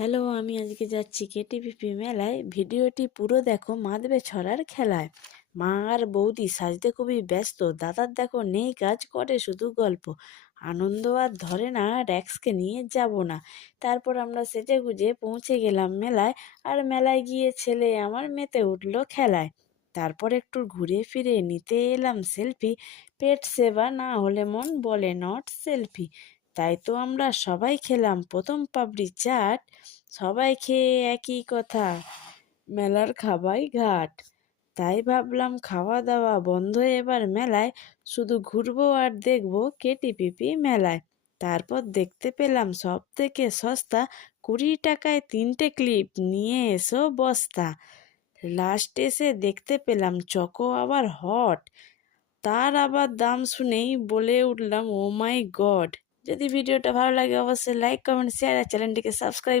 Hello, আমি আজকে যাচ্ছি কেটিভিপি মেলায়। ভিডিওটি পুরো দেখো, মাতবে ছড়ার খেলায়। মা আর বৌদি সাজতে খুবই ব্যস্ত, দাদার দেখো নেই কাজ, করে শুধু গল্প। আনন্দ আর ধরে না, র্যাক্সকে নিয়ে যাব না। তারপর আমরা সেজে গুজে পৌঁছে গেলাম মেলায়। আর মেলায় গিয়ে ছেলে আমার মেতে উঠলো খেলায়। তারপর একটু ঘুরে ফিরে নিতে এলাম সেলফি। পেট সেবা না হলে মন বলে নট সেলফি। তাই তো আমরা সবাই খেলাম প্রথম পাপড়ি চাট। সবাই খেয়ে একই কথা, মেলার খাবাই ঘাট। তাই ভাবলাম খাওয়া দাওয়া বন্ধ এবার মেলায়, শুধু ঘুরবো আর দেখবো কেটিপিপি মেলায়। তারপর দেখতে পেলাম সব থেকে সস্তা 20 টাকায় 3টে ক্লিপ, নিয়ে এসো বস্তা। লাস্ট এসে দেখতে পেলাম চকো আবার হট, তার আবার দাম শুনেই বলে উঠলাম ও মাই গড। যদি ভিডিওটা ভালো লাগে অবশ্যই লাইক কমেন্ট শেয়ার আর চ্যানেলটিকে সাবস্ক্রাইব